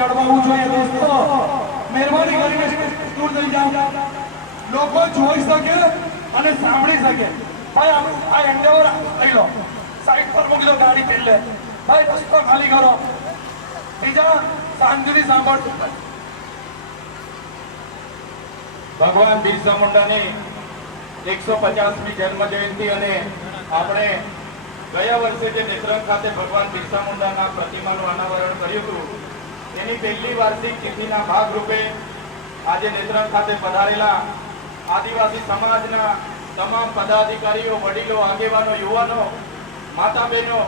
જળવાવું જોઈએ દોસ્તો. મહેરબાની કરીને દૂર થઈ જાઓ, લોકો જોઈ શકે અને સાંભળી શકે. ભાઈ આ એન્ડેવર લઈ લો, સાઈડ પર મૂકી દો ગાડી પહેલે. ભાઈ રસ્તો ખાલી કરો, બીજા શાંતિથી સાંભળજો. ભગવાન બિરસા મુંડાની 150મી જન્મ જયંતિ અને આપણે ગયા વર્ષે જે નેત્રંગ ખાતે ભગવાન બિરસા મુંડાના પ્રતિમાનું અનાવરણ કર્યું હતું, એની પહેલી વાર્ષિક તિથિના ભાગરૂપે આજે નેત્રંગ ખાતે પધારેલા આદિવાસી સમાજના તમામ પદાધિકારીઓ, વડીલો, આગેવાનો, યુવાનો, માતા બહેનો,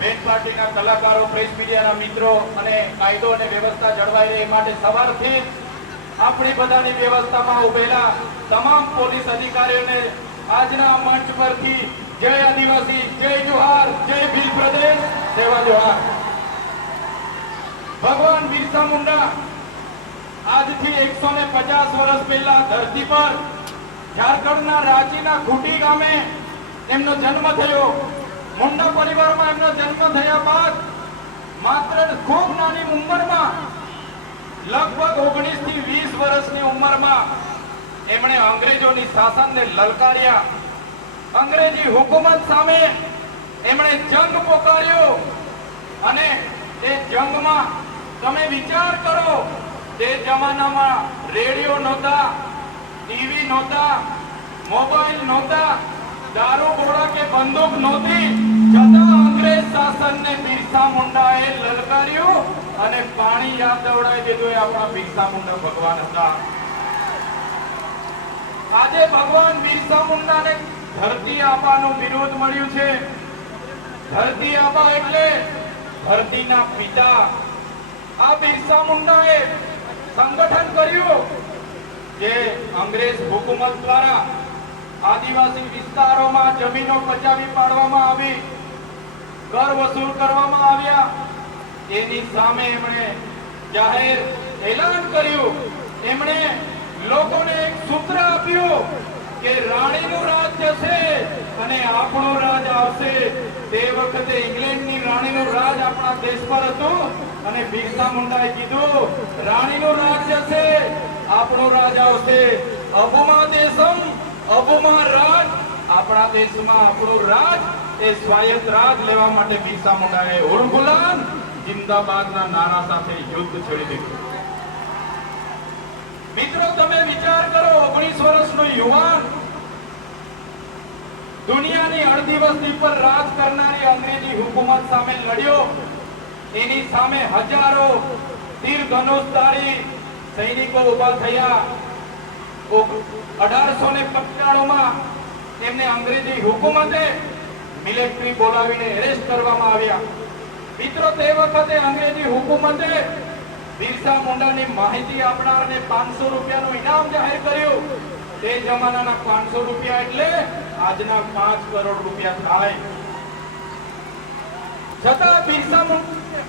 બેન પાર્ટીના કલાકારો, પ્રેસ મીડિયાના મિત્રો અને કાયદો અને વ્યવસ્થા જળવાઈ રહે એ માટે સવારથી આપણી બધાની વ્યવસ્થામાં ઉભેલા તમામ પોલીસ અધિકારીઓને આજના મંચ પરથી જય આદિવાસી, જય જોહાર, જય ભીલ પ્રદેશ, સેવા જોહાર. ભગવાન બિરસા મુંડા આજથી 150 વર્ષ પહેલા ધરતી પર ઝારખંડના રાંચીના ખૂંટી ગામે એમનો જન્મ થયો. મુંડા પરિવારમાં એમનો જન્મ થયા બાદ માત્ર ખૂબ નાની ઉંમરમાં લગભગ 19 થી 20 વર્ષની ઉંમરમાં એમણે અંગ્રેજોની શાસનને લલકાર્યા. અંગ્રેજી હુકુમત સામે એમણે જંગ પોકાર્યો અને એ જંગમાં તમે વિચાર કરો, તે જમાનામાં રેડિયો નહોતા, ટીવી નહોતા, મોબાઈલ નહોતા, દારૂ ગોળા કે બંદૂક નહોતી, છતાં અંગ્રેજ શાસનને બિરસા મુંડાએ લલકાર્યું અને પાણી યાદ દવડાવી દીધું. એ આપણા બિરસા મુંડા ભગવાન હતા. આજે ભગવાન બિરસા મુંડાને ધરતી આબાનું બિરુદ મળ્યું છે. ધરતી આબા એટલે ધરતીના પિતા. આ બિરસા મુંડાએ સંગઠન કર્યું જે અંગ્રેજ હુકુમત દ્વારા આદિવાસી વિસ્તારોમાં જમીનો પચાવી પાડવામાં આવી, કર વસૂલ કરવામાં આવ્યા. એની સામે એમણે જાહેર એલાન કર્યું. એમણે લોકોને એક સૂત્ર આપ્યું કે રાણીનું રાજ જશે અને આપણું રાજ આવશે. તે વખતે ઇંગ્લેન્ડની રાણીનું રાજ આપણા દેશ પર હતું અને બિરસા મુંડાએ કીધું રાણીનું રાજ જશે, આપણું રાજ આવશે. અબુમા દેશમ અબુમા રાજ, આપણા દેશમાં આપણું રાજ એ સ્વાયત્ત રાજ લેવા માટે બિરસા મુંડાએ ઉલગુલાન જિંદાબાદના નારા સાથે યુદ્ધ છેડી દીધું. મિત્રો તમે વિચાર કરો, 19 વર્ષનો યુવાન દુનિયાની અડધી વસ્તી પર રાજ કરનારી અંગ્રેજી હુકુમત સામે લડ્યો. એની સામે હજારો તીર ધનુષધારી સૈનિકો ઉભા થયા. 1895માં એમને અંગ્રેજી હુકુમતે મિલિટરી બોલાવીને એરેસ્ટ કરવામાં આવ્યા. મિત્રો તે વખતે અંગ્રેજી હુકુમતે બિરસા મુંડાની માહિતી આપનારને 500 રૂપિયાનું ઇનામ જાહેર કર્યું. તે જમાનાના 500 રૂપિયા એટલે આજના 5 કરોડ રૂપિયા થાય. છતાં બિરસા મુંડા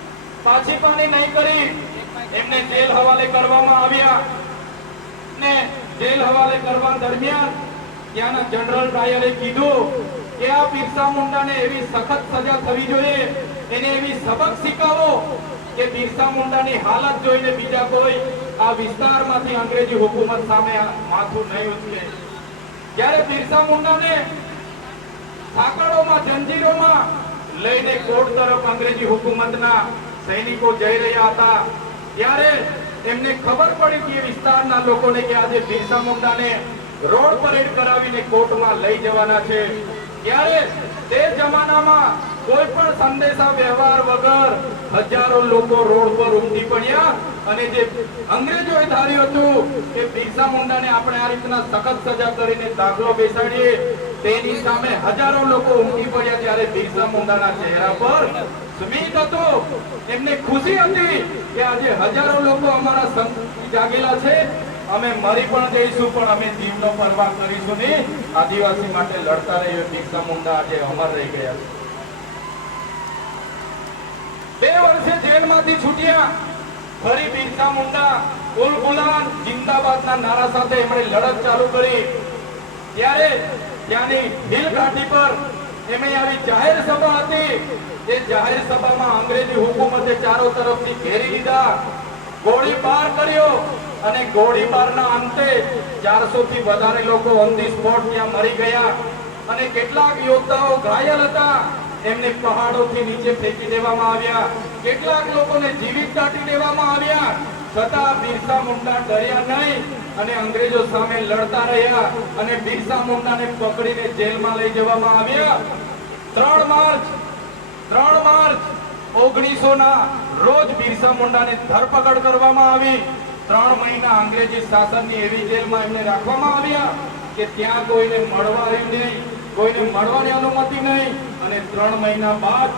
પાછી પાની નહીં કરી. એમને જેલ હવાલે કરવામાં આવ્યા ને જેલ હવાલે કરવા દરમિયાન ત્યાંના જનરલ ડાયરે કીધું કે આ બિરસા મુંડાને એવી સખત સજા થવી જોઈએ, એને એવી સબક શીખવો કે બિરસા મુંડાની હાલત જોઈને બીજા કોઈ આ વિસ્તારમાંથી અંગ્રેજી હુકુમત સામે માથું નહીં ઉચકે. જ્યારે બિરસા મુંડાને સાંકળોમાં, જંજીરોમાં લઈને કોર્ટ તરફ અંગ્રેજી હુકુમતના સૈનિકો જઈ રહ્યા હતા, ત્યારે એમને ખબર પડી કે વિસ્તારના લોકોને કે આજે બિરસા મુંડાને રોડ પરેડ કરાવીને કોર્ટમાં લઈ જવાના છે. ત્યારે તે જમાનામાં કોઈ પણ સંદેશા વ્યવહાર વગર હજારો લોકો રોડ પર ઉમટી પડ્યા અને જે અંગ્રેજોએ ધાર્યું હતું કે બિરસા મુંડાને આપણે આ રીતના સખત સજા કરીને દાખલો બેસાડીએ, તેની સામે હજારો લોકો ઉમટી પડ્યા. ત્યારે બિરસા મુંડાના ચહેરા પર સ્મિત હતું. એમને ખુશી હતી કે આજે હજારો લોકો અમારા સંકલ્પથી જાગેલા છે, અમે મરી પણ જઈશું પણ અમે જીવનો પરવાહ કરીશું નહીં. આદિવાસી માટે લડતા રહીએ. બિરસા મુંડા આજે અમર રહી ગયા છે. 2 વર્ષે જેલમાંથી છૂટ્યા. ફરી બિરસા મુંડા ઉલગુલાન જિંદાબાદના નારા સાથે એમણે લડત ચાલુ કરી. ત્યારે ત્યાંની હિલ ઘાટી પર એમણે આવી જાહેર સભા હતી. એ જાહેર સભામાં અંગ્રેજી હુકુમતે ચારો તરફથી ઘેરી લીધા ગોળીબાર કર્યો અને ગોળીબારના અંતે 400 થી વધારે લોકો ઓન ધી સ્પોટ ત્યાં મરી ગયા અને કેટલાક યોદ્ધાઓ ઘાયલ હતા, એમને પહાડોથી નીચે ફેંકી દેવામાં આવ્યા, કેટલાક લોકોને જીવિત કાઢી દેવામાં આવ્યા, છતાં બિરસા મુંડા ડર્યા નહીં અને અંગ્રેજો સામે લડતા રહ્યા અને બિરસા મુંડાને પકડીને જેલમાં લઈ જવામાં આવ્યા. 3 માર્ચ 1900 ના રોજ બિરસા મુંડાને ધરપકડ કરવામાં આવી. 3 મહિના અંગ્રેજી શાસનની એવી જેલમાં એમને રાખવામાં આવ્યા કે ત્યાં કોઈને મળવાની નહીં, કોઈને મળવાની અનુમતિ નહીં અને 3 મહિના બાદ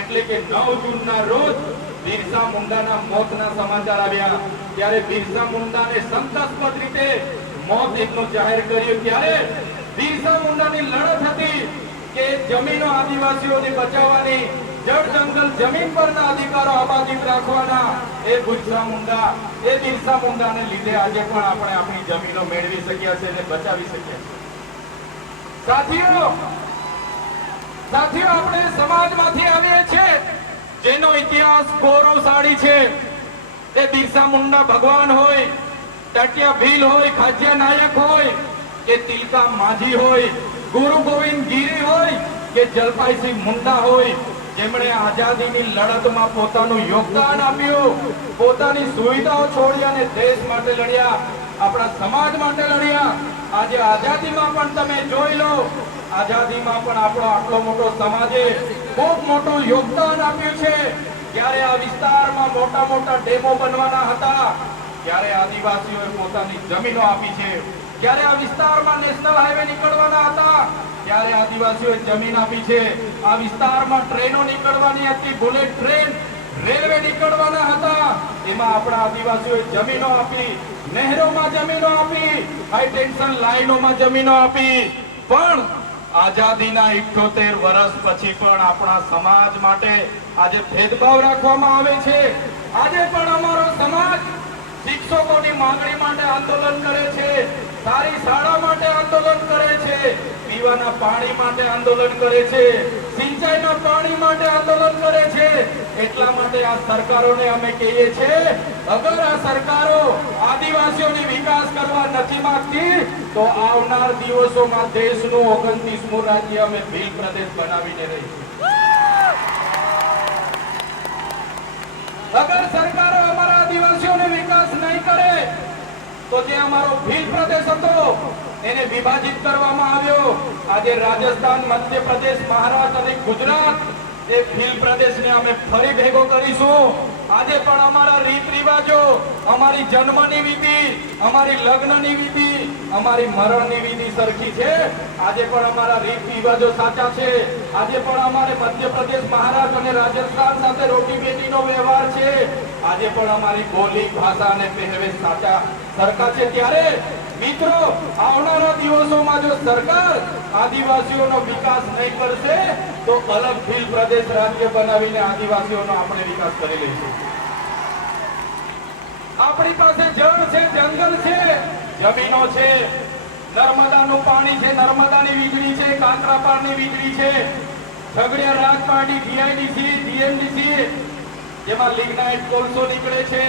એટલે કે 9 જૂનના રોજ બિરસા મુંડાના મોતના સમાચાર આવ્યા. ત્યારે બિરસા મુંડાને શંકાસ્પદ રીતે મોત એમનું જાહેર કર્યું. ત્યારે બિરસા મુંડાની લડત હતી કે જમીનો આદિવાસીઓને બચાવવાની, જળ જંગલ જમીન પરના અધિકારો અબાધિત રાખવાના. એ બિરસા મુંડાને લીધે આજે પણ આપણે આપણી જમીનો મેળવી શક્યા છે અને બચાવી શક્યા છે. સાથીઓ આપણે સમાજમાંથી આવીએ છીએ જેનો ઇતિહાસ ગૌરવશાળી છે. એ બિરસા મુંડા ભગવાન હોય, ટટિયા ભીલ હોય, ખાજિયા નાયક હોય કે તિલકા માઝી હોય, ગુરુ ગોવિંદ ગીરી હોય કે જલપાઈસિંહ મુંડા હોય, જેમણે આઝાદીની લડતમાં પોતાનું યોગદાન આપ્યું, પોતાની સુવિધાઓ છોડી અને દેશ માટે લડ્યા, આપણા સમાજ માટે લડ્યા. આજે આઝાદીમાં પણ તમે જોઈ લો, આઝાદીમાં પણ આપણો આટલો મોટો સમાજે ખૂબ મોટું યોગદાન આપ્યું છે. જ્યારે આ વિસ્તારમાં મોટા મોટા ડેમો બનવાના હતા ત્યારે આદિવાસીઓએ પોતાની જમીનો આપી છે. જ્યારે આ વિસ્તારમાં નેશનલ હાઈવે નીકળવાના હતા ત્યારે આદિવાસીઓએ જમીન આપી છે. આ વિસ્તારમાં ટ્રેનો નીકળવાની હતી, બુલેટ ટ્રેન, રેલવે નીકળવાના હતા, એમાં આપણા આદિવાસીઓએ જમીનો આપી, નહેરોમાં જમીનો આપી, હાઈ ટેન્શન લાઈનોમાં જમીનો આપી. પણ આઝાદીના 78 વર્ષ પછી પણ આપણા સમાજ માટે આજે ભેદભાવ રાખવામાં આવે છે. આજે પણ અમારો સમાજ શિક્ષકોની માંગણી માટે આંદોલન કરે છે, સારી શાળા માટે આંદોલન કરે છે, પીવાના પાણી માટે આંદોલન કરે છે, સિંચાઈના પાણી માટે આંદોલન કરે છે. એટલા માટે આ સરકારોને અમે કહીએ છીએ, અગર આ સરકારો આદિવાસીઓની વિકાસ કરવા નથી માંગતી તો આવનાર દિવસોમાં દેશનું 29મું રાજ્ય અમે ભીલ પ્રદેશ બનાવીને રહીશું. અગર સરકારો અમારા આદિવાસીઓને વિકાસ નહીં કરે તો જે અમારો ભીલ પ્રદેશ હતો એને વિભાજિત કરવામાં આવ્યો. આજે રાજસ્થાન, મધ્યપ્રદેશ, મહારાષ્ટ્ર અને ગુજરાત એ ભીલ પ્રદેશને અમે ફરી ભેગો કરીશું. આજે પણ અમારા રીત રિવાજો, અમારી જન્મની વિધિ, અમારી લગ્નની વિધિ, અમારી મરણની વિધિ સરખી છે. આજે પણ અમારા રીત રિવાજો સાચા છે. આજે પણ અમારે મધ્યપ્રદેશ, મહારાષ્ટ્ર અને રાજસ્થાન સાથે રોટી બેટીનો વ્યવહાર છે. આજે પણ અમારી બોલી, ભાષા અને પહેરવેશ સાચા સરખા છે. ત્યારે મિત્રો, આવનારા દિવસોમાં જો સરકાર આદિવાસીઓનો વિકાસ નહીં કરશે તો અલગ ભીલ પ્રદેશ રાજ્ય બનાવીને આદિવાસીઓનો આપણે વિકાસ કરી લઈશું. આપણી પાસે જળ છે, જંગલ છે, જમીનો છે, નર્મદાનું પાણી છે, નર્મદાની વીજળી છે, કાંકરાપારની વીજળી છે, ઝઘડિયા રાજપાટી, જીઆઈડીસી, જીએમડીસી જેમાં લિગ્નાઇટ કોલસો નીકળે છે,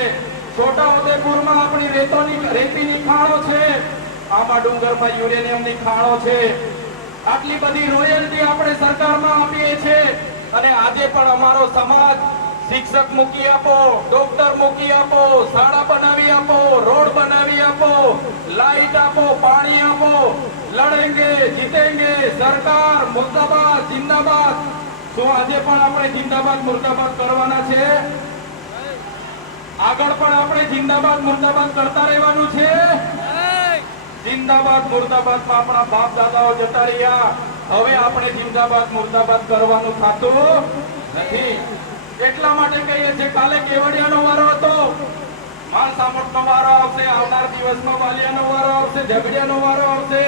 છોટા ઉદેપુરમાં આપણી રેતીની ખાણો છે, આમાં ડુંગરમાં યુરેનિયમની ખાણો છે. આટલી બધી રોયલ્ટી આપણે સરકારમાં આપીએ છીએ અને આજે પણ અમારો સમાજ શિક્ષક મૂકી આપો, ડોક્ટર મૂકી આપો, શાળા બનાવી આપો, રોડ બનાવી આપો, લાઈટ આપો, પાણી આપો, લડેંગે જીતેંગે, સરકાર મુર્દાબાદ જિંદાબાદ. શું આજે પણ આપણે જિંદાબાદ મુર્દાબાદ કરવાના છે? આગળ પણ આપણે જિંદાબાદ મુર્દાબાદ કરતા રહેવાનું છે. જિંદાબાદ મુર્દાબાદમાં આપણા બાપ દાદાઓ જતા રહ્યા, હવે આપણે જિંદાબાદ મુર્દાબાદ કરવાનું થતું નથી. એટલા માટે કહીએ છીએ, કાલે કેવડિયાનો વારો હતો, માણસામઠનો વારો આવશે, આવનાર દિવસમાં વાલિયાનો વારો આવશે, ઝઘડિયાનો વારો આવશે.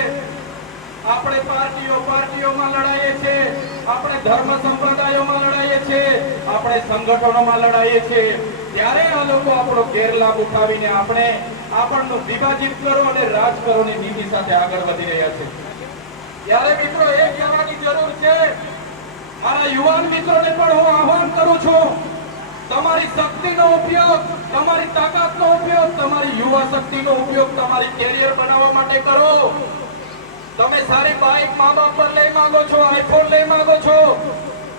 આપણે પાર્ટીઓમાં લડાઈએ છીએ, આપણે ધર્મ સંપ્રદાયોમાં લડાઈએ છીએ, આપણે સંગઠનોમાં લડાઈએ છીએ. ત્યારે આ લોકો આપણો ગેરલાભ ઉઠાવીને આપણને વિભાજિત કરો અને રાજકારણની નીતિ સાથે આગળ વધી રહ્યા છે. ત્યારે મિત્રો એ કહેવાની જરૂર છે, મારા યુવાન મિત્રોને પણ હું આહ્વાન કરું છું, તમારી શક્તિનો ઉપયોગ તમારી તાકાતનો ઉપયોગ, તમારી યુવા શક્તિનો ઉપયોગ તમારી કેરિયર બનાવવા માટે કરો. તમે સારી બાઇક મા બાપ પર લઈ માંગો છો, આઈફોન લઈ માંગો છો,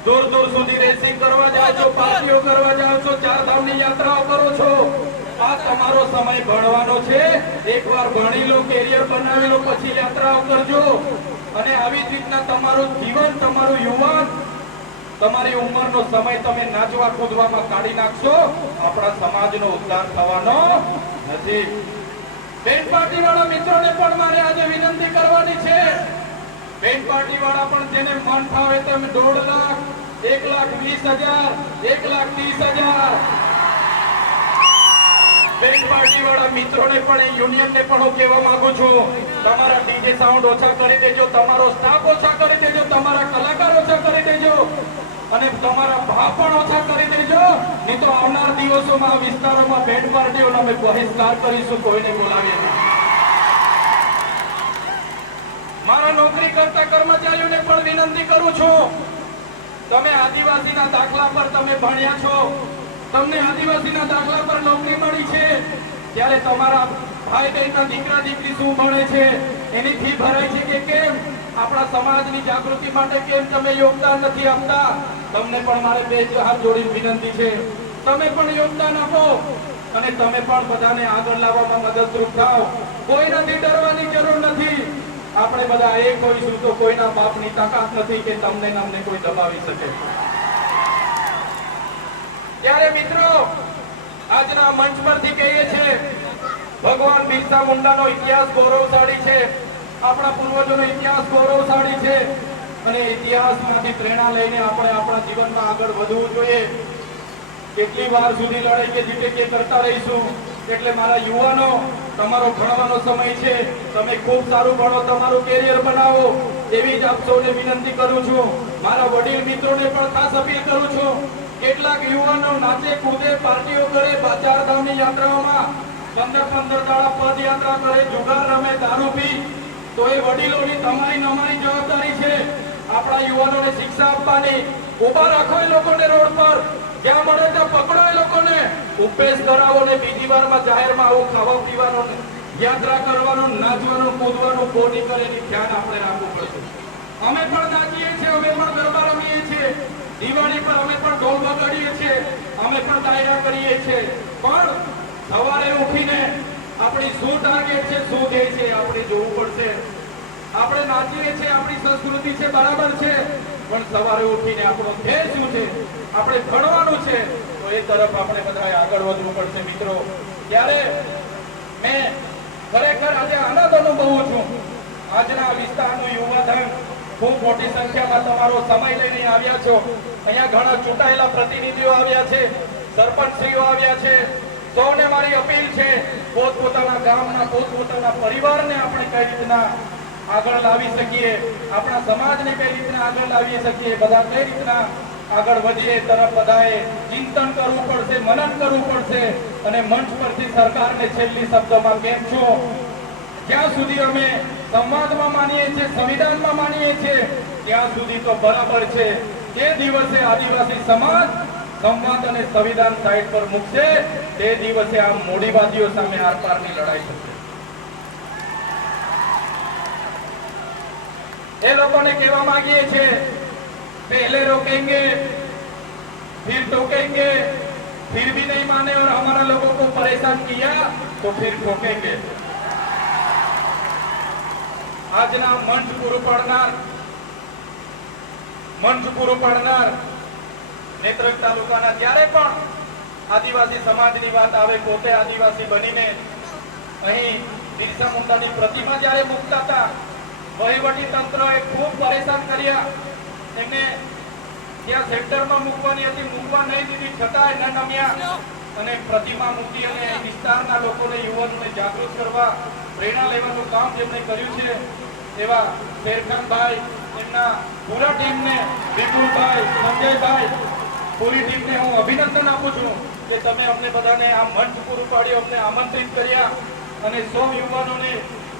દૂર દૂર સુધી રેસિંગ કરવા જાઓ છો, પાર્ટીઓ કરવા જાઓ છો, ચારધામની યાત્રાઓ કરો છો. આ તમારો સમય ભણવાનો છે. એકવાર ભણી લો, કેરિયર બનાવી લો, પછી યાત્રાઓ કરજો. અને આવી જ રીતના તમારું જીવન, તમારું યુવાન, તમારી ઉંમરનો સમય તમે નાચવા કૂદવામાં કાઢી નાખશો, આપણા સમાજનો ઉદ્ધાર થવાનો નથી. બેન પાર્ટી વાળા મિત્રોને પણ મારે આજે વિનંતી કરવાની છે. બેન પાર્ટી વાળા પણ જેને મન ફાવે તેમ 1.5 લાખ, 1,20,000, 1,30,000 બેન પાર્ટી વાળા મિત્રોને પણ યુનિયનને પણ હું કહેવા માંગુ છું, તમારા ડીજે સાઉન્ડ ઓછા કરી દેજો, તમારો સ્ટાફ ઓછા કરી દેજો, તમારા કલાકાર ઓછા કરી દેજો અને તમારા ભાવ પણ ઓછા કરી દેજો. નહીં તો આવનાર દિવસોમાં આ વિસ્તારોમાં બેન પાર્ટીઓનો અમે બહિષ્કાર કરીશું, કોઈને બોલાવીએ નહીં. મારા નોકરી કરતા કર્મચારીઓને પણ વિનંતી કરું છું, તમે આદિવાસીના દાખલા પર તમે ભણ્યા છો, તમને આદિવાસીના દાખલા પર નોકરી મળી છે, ત્યારે તમારા ભાઈ બહેનના દીકરા દીકરી શું ભણે છે, એની ફી ભરાય છે કે કેમ, આપણા સમાજની જાગૃતિ માટે કેમ તમે યોગદાન નથી આપતા? તમને પણ મારે બે હાથ જોડીને વિનંતી છે, તમે પણ યોગદાન આપો અને તમે પણ બધાને આગળ લાવવામાં મદદરૂપ થાઓ. કોઈ નથી ડરવાની જરૂર નથી. આપણે બધા એક હોઈશું તો કોઈના બાપની તાકાત નથી કે તમને નામને કોઈ દબાવી શકે. ત્યારે મિત્રો, આજના મંચ પરથી કહીએ છીએ, ભગવાન બિરસા મુંડાનો ઇતિહાસ ગૌરવશાળી છે, આપણા પૂર્વજોનો ઇતિહાસ ગૌરવશાળી છે અને ઇતિહાસમાંથી પ્રેરણા લઈને આપણે આપણા જીવનમાં આગળ વધવું જોઈએ. કેટલી વાર સુધી લડાઈ કે જીતે કે કરતા રહીશું. એટલે મારા યુવાનો, તમારો ભણવાનો સમય છે, તમે ખૂબ સારું ભણો, તમારું કેરિયર બનાવો, એવી જ આપ સૌને વિનંતી કરું છું. મારા વડીલ મિત્રોને પણ ખાસ અપીલ કરું છું. કેટલાક યુવાનો નાચે કૂદે, પાર્ટીઓ કરે, ચારધામની યાત્રાઓમાં 15-15 દાડા પદયાત્રા કરે, જુગાર રમે, દારૂ પી, તો એ વડીલોની તમારી ને અમારી જવાબદારી છે આપણા યુવાનોને શિક્ષા આપવાની. ઉભા રાખો એ લોકોને રોડ પર, જ્યાં મળે ત્યાં પકડો એ લોકોને, ઉપેશ કરાવો ને બીજી વારમાં જાહેરમાં આવું ખાવા પીવાનું, યાત્રા કરવાનું, નાચવાનું, કૂદવાનું કોની કરે એની ધ્યાન આપણે રાખવું પડશે. અમે પણ નાચીએ છીએ, અમે પણ ગરબા રમીએ છીએ, દિવાળી પર અમે પણ ઢોલ વગાડીએ છીએ, અમે પણ ડાયરા કરીએ છીએ, પણ સવારે ઉઠીને આપણી શું ટાર્ગેટ છે, શું ધ્યેય છે, આપણે જોવું પડશે. આપણે નાચીએ છીએ, આપણી સંસ્કૃતિ છે, બરાબર છે, પણ સવારે ઉઠીને આપણો ધ્યેય શું છે, આપણે ભણવાનું છે, તો એ તરફ આપણે બધાએ આગળ વધવું પડશે. મિત્રો, ત્યારે મેં ખરેખર આજે આનંદ અનુભવું છું. આજના વિસ્તારનું યુવાધન ખૂબ મોટી સંખ્યામાં તમારો સમય લઈને આવ્યા છો. અહીંયા ઘણા ચૂંટાયેલા પ્રતિનિધિઓ આવ્યા છે, સરપંચશ્રીઓ આવ્યા છે. સૌને મારી અપીલ છે, પોતપોતાના ગામના, પોતપોતાના પરિવારને આપણે કઈ રીતના આગળ લાવી શકીએ, આપણા સમાજને કઈ રીતના આગળ લાવી શકીએ, બધા કઈ રીતના આગળ વધીએ, તરફ બધાએ ચિંતન કરવું પડશે, મનન કરવું પડશે. અને મંચ પરથી સરકારને છેલ્લી શબ્દમાં કેમ છો, જ્યાં સુધી અમે સંવાદમાં માનીએ છીએ, સંવિધાનમાં માનીએ છીએ, ત્યાં સુધી તો બરાબર છે. તે દિવસે આદિવાસી સમાજ સંવાદ અને સંવિધાન સાઈડ પર મૂકશે, તે દિવસે આ મોડીબાજીઓ સામે આરપારની લડાઈ થશે. એ લોકોને કહેવા માંગીએ છીએ, पहले रोकेंगे फिर टोकेंगे, फिर भी नहीं माने और हमारा लोगों को परेशान किया तो फिर ठोकेंगे. આજના મંચ પૂરું પાડનાર નેત્રંગ તાલુકાના જ્યારે પણ આદિવાસી સમાજની વાત આવે, પોતે આદિવાસી બનીને અહીં બિરસા મુંડાની પ્રતિમા જ્યારે મૂકતા હતા, વહીવટી તંત્રએ ખૂબ પરેશાન કર્યા. એમને ત્યાં સેન્ટરમાં મૂકવાની હતી, મૂકવા નહીં દીધી, છતાંય ન નમ્યા અને પ્રતિમા મૂકી અને વિસ્તારના લોકોને, યુવાનોને જાગૃત કરવા, પ્રેરણા લેવાનું કામ જેમણે કર્યું છે, એવા શેરખાનભાઈ, એમના પૂરા ટીમને, વિપુલભાઈ, સંજયભાઈ, પૂરી ટીમને હું અભિનંદન આપું છું કે તમે અમને બધાને આ મંચ પૂરું પાડ્યું, અમને આમંત્રિત કર્યા અને સૌ યુવાનોને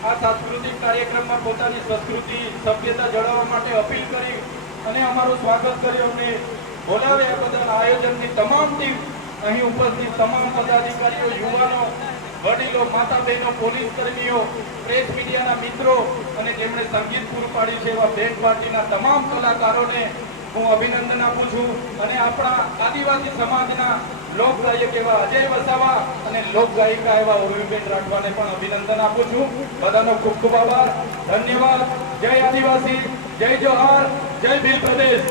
આ સાંસ્કૃતિક કાર્યક્રમમાં પોતાની સંસ્કૃતિ, સભ્યતા જળવવા માટે અપીલ કરી અને અમારું સ્વાગત કર્યું, અમને બોલાવ્યા બદલ આયોજનની તમામ ટીમ અહીં ઉપસ્થિત તમામ પદાધિકારીઓ, યુવાનો, વડીલો, માતા બહેનો, પોલીસ કર્મીઓ, પ્રેસ મીડિયાના મિત્રો અને જેમણે સંગીત પૂરું પાડ્યું છે એવા બેન્ડ પાર્ટીના તમામ કલાકારોને હું અભિનંદન આપું છું અને આપણા આદિવાસી સમાજના લોકગાયક એવા અજય વસાવા અને લોકગાયિકા એવા ઉર્વીબેન રાઠવાને પણ અભિનંદન આપું છું. બધાનો ખૂબ ખૂબ આભાર, ધન્યવાદ. જય આદિવાસી, જય જોહાર, જય ભીલ પ્રદેશ.